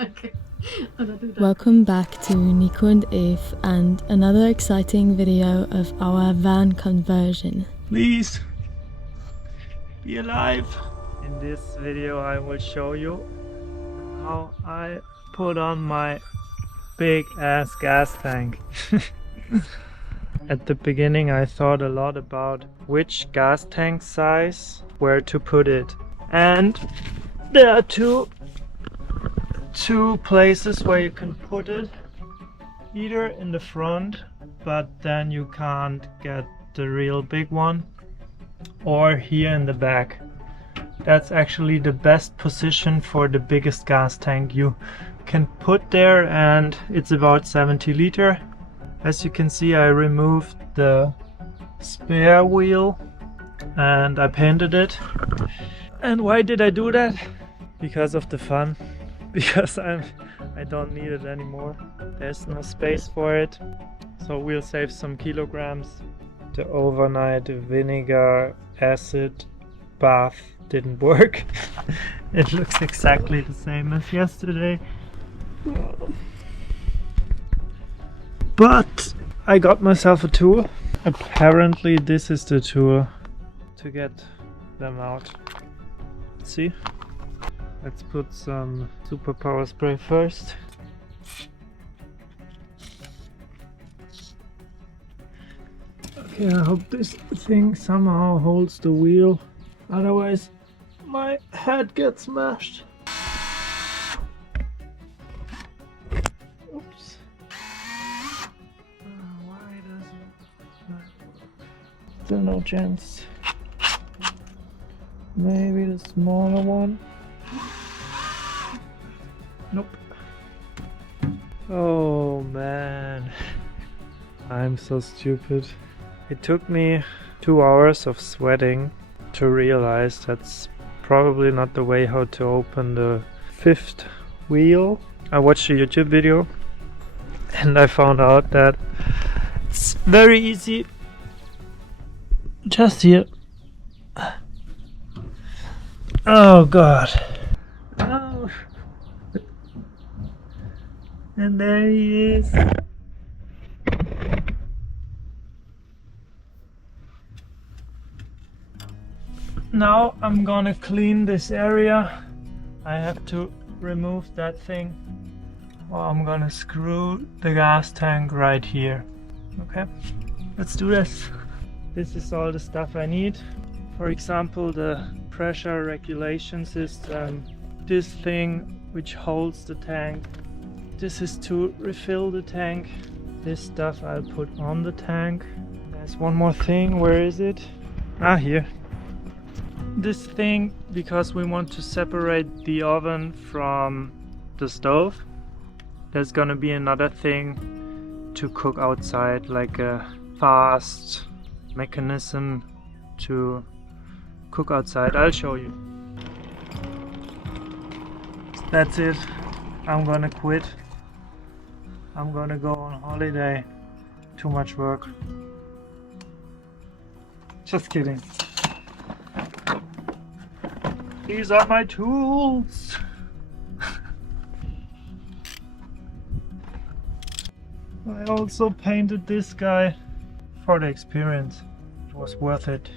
Okay. Welcome back to Nico and Eve and another exciting video of our van conversion. Please be alive. In this video I will show you how I put on my big ass gas tank. At the beginning I thought a lot about which gas tank size, where to put it, and there are two places where you can put it, either in the front, but then you can't get the real big one, or here in the back. That's actually the best position for the biggest gas tank you can put there, and it's about 70 liter. As you can see, I removed the spare wheel and I painted it. And why did I do that? Because of the fun. Because I don't need it anymore. There's no space for it. So we'll save some kilograms. The overnight vinegar acid bath didn't work. It looks exactly the same as yesterday. But I got myself a tool. Apparently this is the tool to get them out. See? Let's put some superpower spray first. Okay, I hope this thing somehow holds the wheel. Otherwise my head gets smashed. Oops. Why doesn't that work? Still no chance. Maybe the smaller one. Nope. Oh man, I'm so stupid. It took me 2 hours of sweating to realize that's probably not the way how to open the 5th wheel. I watched a YouTube video and I found out that it's very easy. Just here. Oh god. Oh. And there he is. Now I'm gonna clean this area. I have to remove that thing. Well, I'm gonna screw the gas tank right here. Okay, let's do this. This is all the stuff I need. For example, the pressure regulation system. This thing which holds the tank. This is to refill the tank. This stuff I'll put on the tank. There's one more thing. Where is it? Ah, here. This thing, because we want to separate the oven from the stove. There's gonna be another thing to cook outside, like a fast mechanism to cook outside. I'll show you. That's it. I'm gonna quit. I'm gonna go on holiday. Too much work. Just kidding. These are my tools. I also painted this guy for the experience. It was worth it.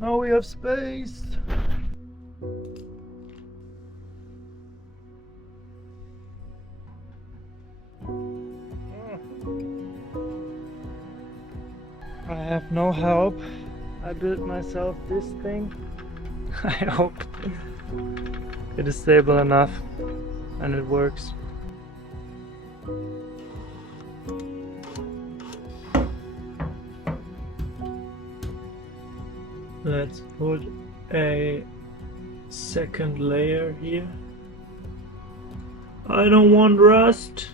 Now we have space. I have no help. I built myself this thing. I hope it is stable enough and it works. Let's put a second layer here. I don't want rust.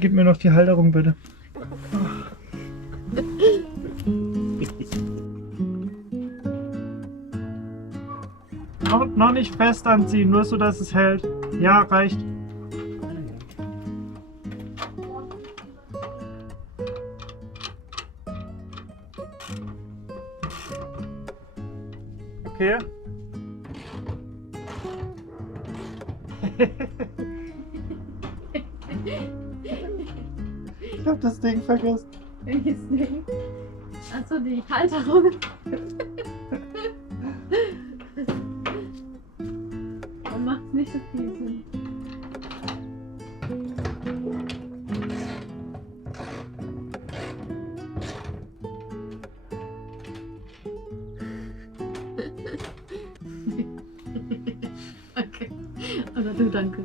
Gib mir noch die Halterung bitte. Noch nicht fest anziehen, nur so, dass es hält. Ja, reicht. Okay. Ich hab das Ding vergessen. Welches Ding? Achso, die Halterung. Dann macht's nicht so viel Sinn. Okay. Oder du, danke.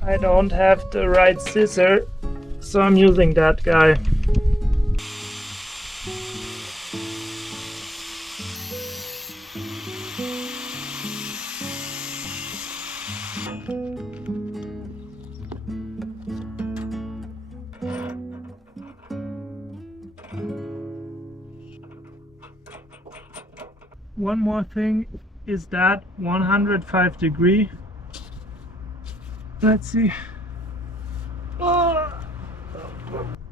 I don't have the right scissor, so I'm using that guy. One more thing is that 105 degree. Let's see. Oh.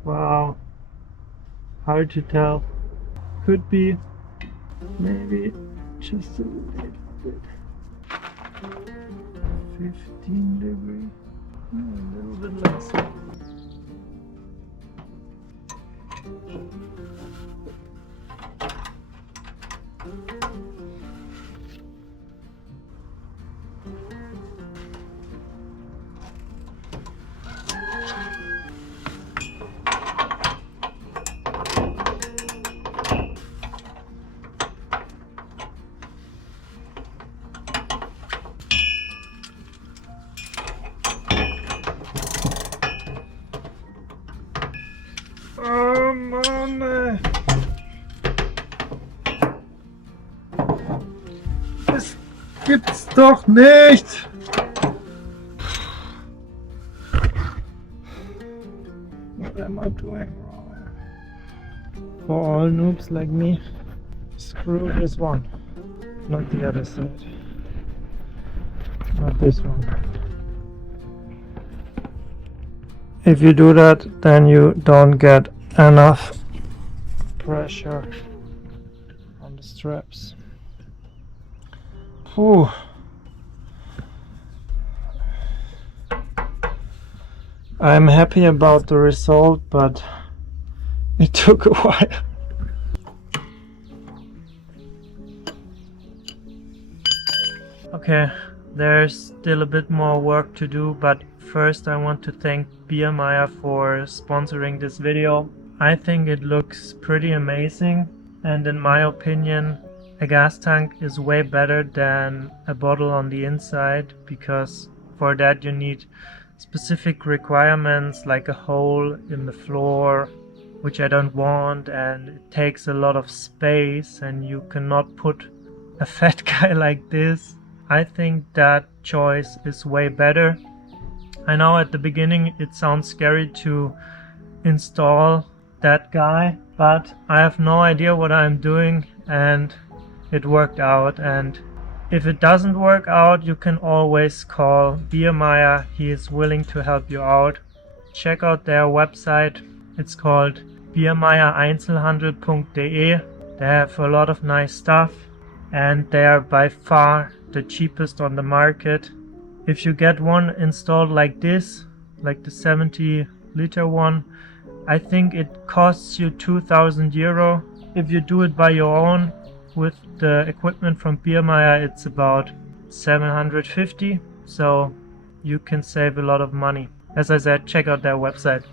Wow. Hard to tell. Could be maybe just a little bit. 15 degree. A little bit less. Oh Mann, das gibt's doch nicht! What am I doing wrong? For all noobs like me, screw this one, not the other side. Not this one. If you do that, then you don't get enough pressure on the straps. Whew. I'm happy about the result, but it took a while. Okay, there's still a bit more work to do, but first I want to thank Biermeier for sponsoring this video. I think it looks pretty amazing, and in my opinion a gas tank is way better than a bottle on the inside, because for that you need specific requirements like a hole in the floor, which I don't want, and it takes a lot of space and you cannot put a fat guy like this. I think that choice is way better. I know at the beginning it sounds scary to install that guy, but I have no idea what I'm doing and it worked out. And if it doesn't work out, you can always call Biermeier. He is willing to help you out. Check out their website. It's called biermeiereinzelhandel.de. They have a lot of nice stuff and they are by far the cheapest on the market. If you get one installed like this, like the 70 liter one, I think it costs you 2,000 euro, If you do it by your own with the equipment from Biermeier, it's about 750, so you can save a lot of money. As I said, check out their website.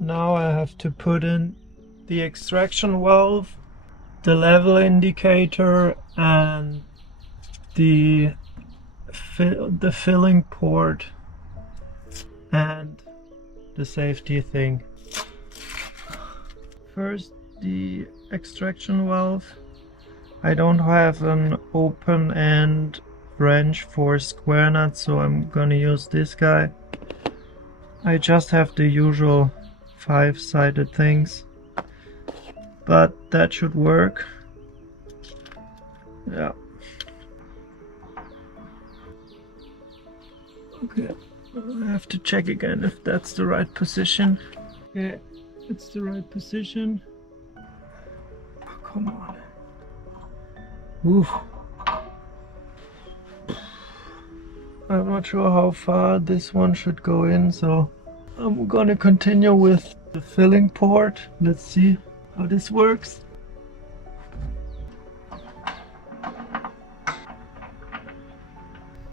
Now I have to put in the extraction valve, the level indicator, and the filling port and the safety thing. First, the extraction valve. I don't have an open end wrench for square nuts, so I'm gonna use this guy. I just have the usual 5-sided things, but that should work. Yeah. Okay, I have to check again if that's the right position. Okay, it's the right position. Oh, come on. Oof. I'm not sure how far this one should go in, so I'm gonna continue with the filling port. Let's see how this works.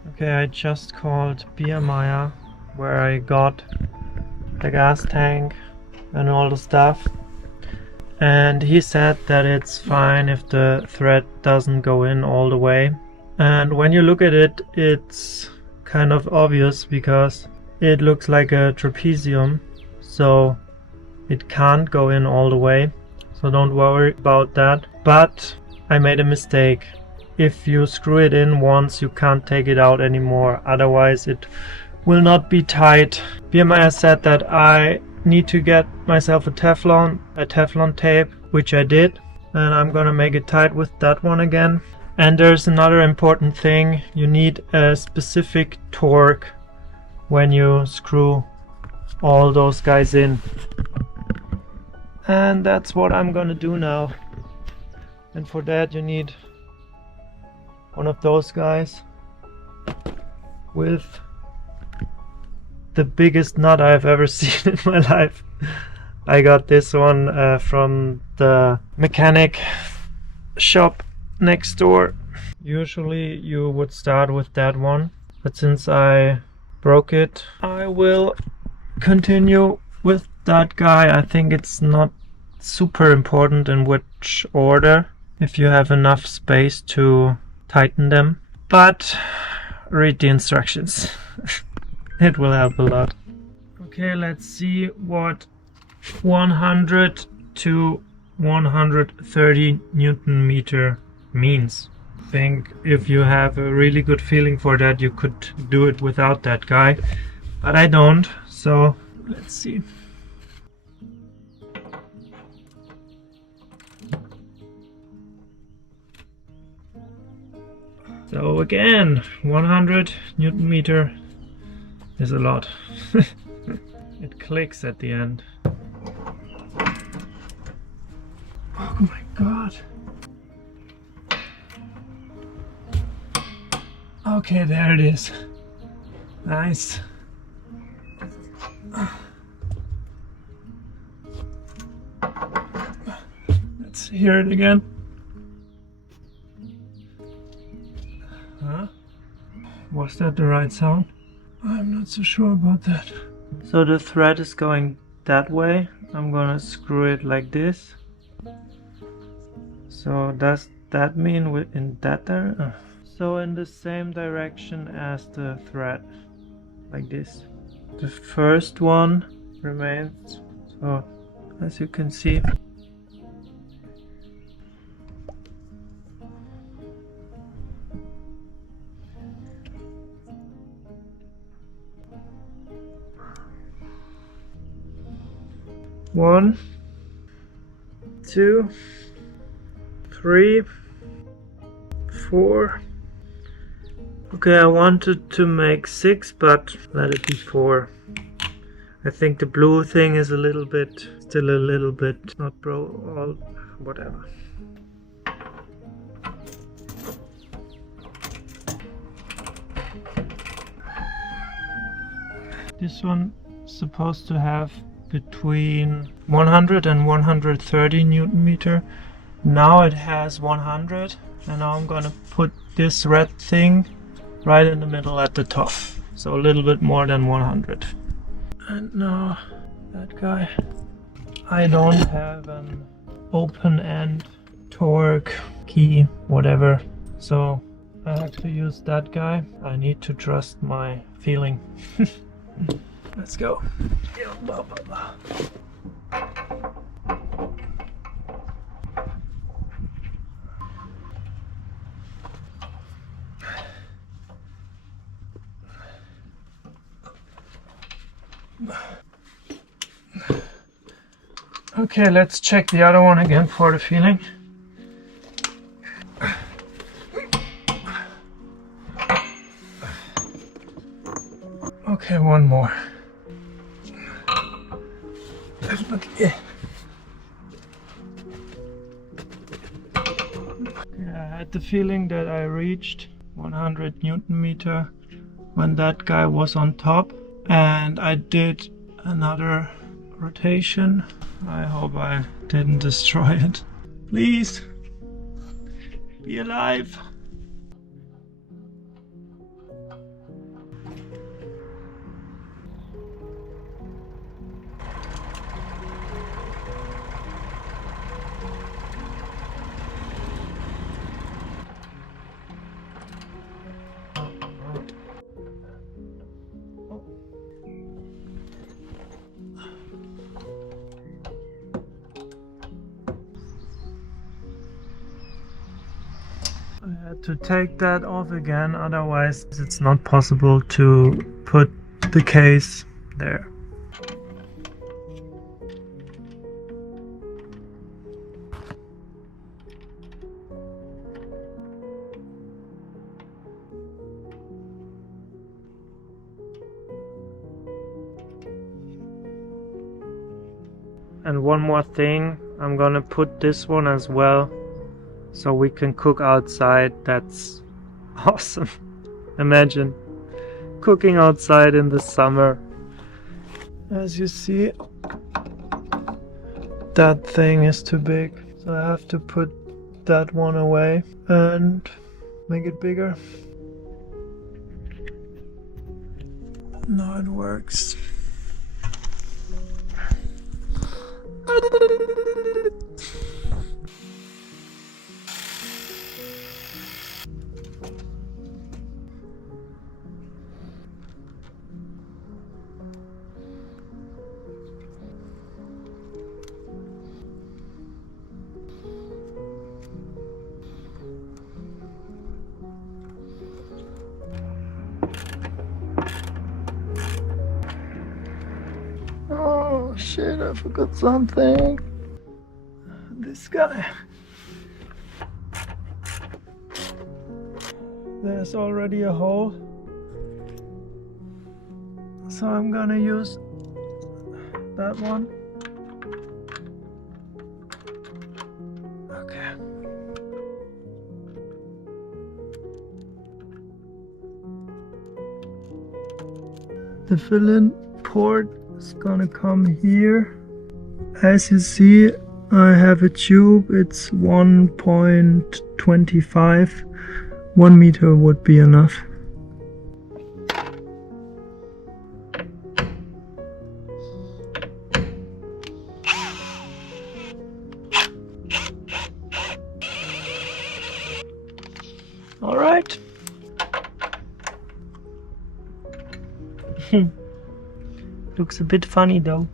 Okay, I just called Biermeier, where I got the gas tank and all the stuff, and he said that it's fine if the thread doesn't go in all the way. And when you look at it, it's kind of obvious because it looks like a trapezium, so it can't go in all the way, so don't worry about that. But I made a mistake. If you screw it in once, you can't take it out anymore, otherwise it will not be tight. Biermeier said that I need to get myself a Teflon tape, which I did, and I'm gonna make it tight with that one again. And there's another important thing: you need a specific torque when you screw all those guys in, and that's what I'm gonna do now. And for that you need one of those guys with the biggest nut I've ever seen in my life. I got this one from the mechanic shop next door. Usually you would start with that one, but since I broke it, I will continue with that guy. I think it's not super important in which order, if you have enough space to tighten them, but read the instructions. It will help a lot. Okay, let's see what 100 to 130 Newton meter means. I think if you have a really good feeling for that, you could do it without that guy, but I don't, so let's see. So again, 100 Newton meter is a lot. It clicks at the end. Oh my god. Okay, there it is. Nice. Let's hear it again. Huh? Was that the right sound? I'm not so sure about that. So the thread is going that way. I'm gonna screw it like this. So does that mean in that direction? So in the same direction as the thread, like this. The first one remains. So as you can see, one, 2, 3, 4. Okay, I wanted to make 6, but let it be 4. I think the blue thing is a little bit, still a little bit not all, whatever. This one supposed to have between 100 and 130 Newton meter. Now it has 100, and now I'm gonna put this red thing right in the middle at the top, so a little bit more than 100. And now that guy, I don't have an open end torque key, whatever, so I have to use that guy. I need to trust my feeling. Let's go. Okay, let's check the other one again for the feeling. Okay, one more. Okay. I had the feeling that I reached 100 Newton meter when that guy was on top, and I did another rotation. I hope I didn't destroy it. Please be alive. I had to take that off again, otherwise it's not possible to put the case there. And one more thing, I'm gonna put this one as well, so we can cook outside. That's awesome. Imagine cooking outside in the summer. As you see, that thing is too big, so I have to put that one away and make it bigger. Now it works. Oh shit, I forgot something. This guy. There's already a hole, so I'm gonna use that one. Okay. The fill-in port is gonna come here. As you see, I have a tube. It's 1.25. 1 meter would be enough. All right. Looks a bit funny though.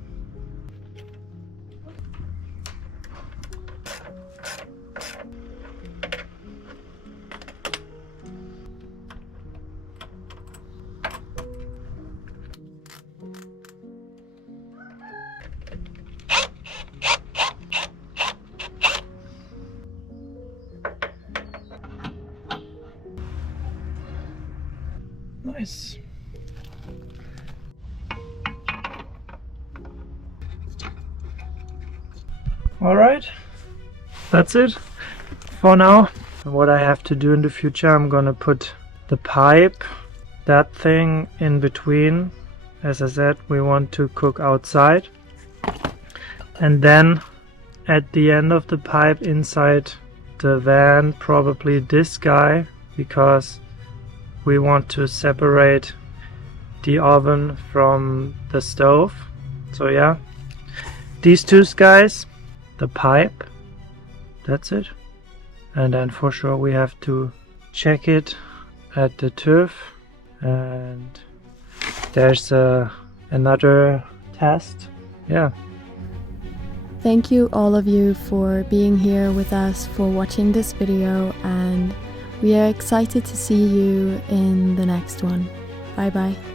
Nice. All right, that's it for now. What I have to do in the future, I'm gonna put the pipe, that thing in between, as I said, we want to cook outside. And then at the end of the pipe inside the van, probably this guy, because we want to separate the oven from the stove. So yeah, these two guys, the pipe, that's it. And then for sure we have to check it at the turf, and there's another test. Yeah. Thank you all of you for being here with us, for watching this video, and we are excited to see you in the next one. Bye bye.